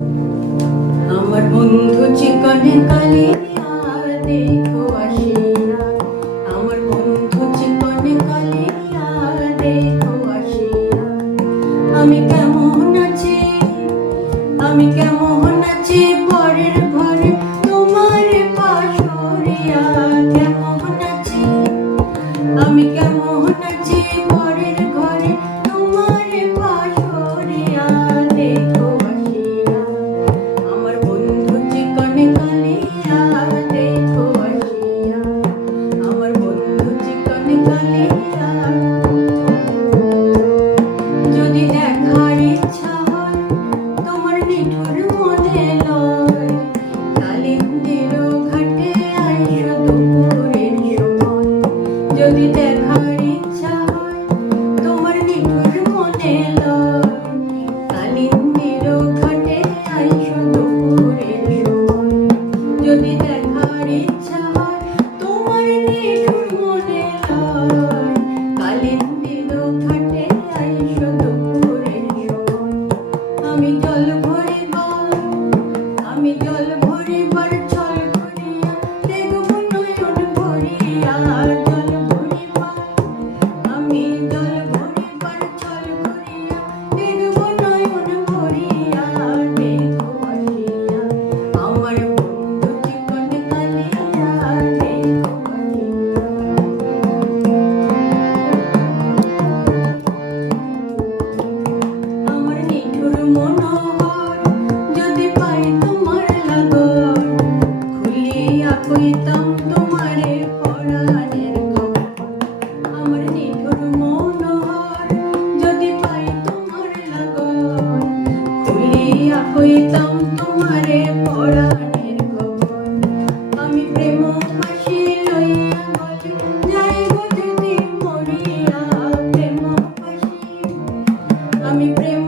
আমার বন্ধু চিকনে কালিয়া দেখো আসিয়া, আমার বন্ধু চিকনে কালিয়া দেখো আসিয়া। আমি কেমন আছি, আমি কেমন আছি পরের ঘরে তোমার পাশরিয়া। কেমন আছি, আমি কেমন আছি পরের ঘরে তোমার পাশরিয়া দেখো আসিয়া। আমার বন্ধু চিকনে কালিয়া দেখো আসিয়া, আমার বন্ধু চিকনে কালিয়া। যদি দেখার ইচ্ছা হয় তোমার নিঠুর মনে লয়, কালিন্দির ঘাটে আইসো দুপুরের সময়। যদি দেখার ইচ্ছা হয় তোমার নিঠুর মনে লয়, কালিন্দির ঘাটে আইসো দুপুরের সময়। যদি দেখার ইচ্ছা হয় তোমার নিঠুর মনে লয়, কালিন্দির ঘাটে আইসো দুপুরের সময়। আমি জল ভরিবার, আমি জল ভরিবার ছল করিয়া দেখব নয়ন ভরিয়া। জল ভরিবার, আমি জল ভরিবার ছল করিয়া দেখব নয়ন ভরিয়া। দেখো আসিয়া আমার বন্ধু চিকনে কালিয়া দেখো আসিয়া। আমার নিঠুর মনোহর যদি পাই তোমার লাগর, খুলিয়া কইতাম তোমারে পরাণের খবর। আমার নিঠুর মনোহর যদি পাই তোমার লাগর, খুলিয়া কইতাম তোমারে পরাণের খবর। আমি প্রেম ফাঁসি লইয়া গলে যাইব যদি মরিয়া। প্রেম ফাঁসি, আমি প্রেম